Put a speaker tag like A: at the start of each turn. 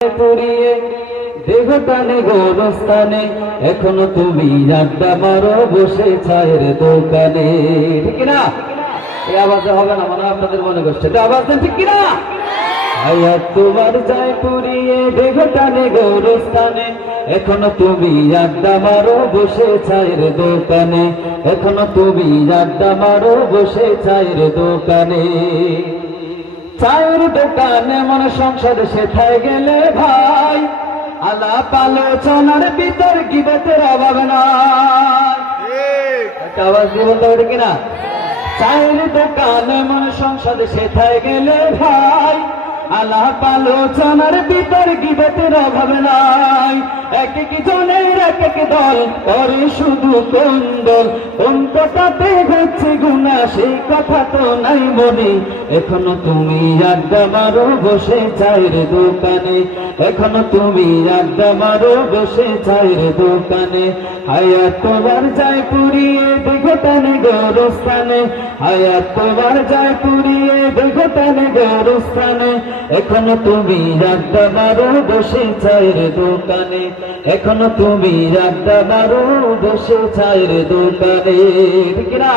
A: পুরিয়ে দেহ টানে, গোরস্থানে, এখনও তুমি আড্ডা মারো, বসে চায়ের দোকানে। ঠিক না এই আওয়াজে হবে না, মনে আপনাদের মনে করছে আওয়াজ দেন, ঠিক কিনা? আয়াত তোমার যায় পুরিয়ে দেহ টানে, গৌরস্থানে, এখনও তুমি আড্ডা মারো, বসে চায়ের দোকানে। এখনও তুমি আড্ডা মারো, বসে চায়ের দোকানে। চায়ের দোকানে মনে সংসার সেথায় গেলে ভাই আলাপ আলোচনার ভিতর কি বেতের অভাব নাই। একটা আওয়াজ দিয়ে বলতে হবে কিনা? চায়ের দোকানে মনে সংসার সেথায় গেলে ভাই আলাপ আলোচনার ভিতর কি বেতের অভাব নাই। এক এক জনের এক এক দল করে শুধু কোন দল? কোন কথাতে হচ্ছে গুণা, সেই কথা তো নাই মনে। এখনও তুমি আড্ডা মারো, বসে চায়ের দোকানে। এখনও তুমি আড্ডা মারো, বসে চায়ের দোকানে। হায়া তোমার যায় পুরিয়ে দেখো টানে গরস্থানে। হায়া তোমার যায় পুরিয়ে দেখো টানে গৌরস্থানে, এখনও তুমি রাখতে পারো বসে চায়ের দোকানে, এখনও তুমি রাখতে পারো বসে চায়ের দোকানে। ঠিক না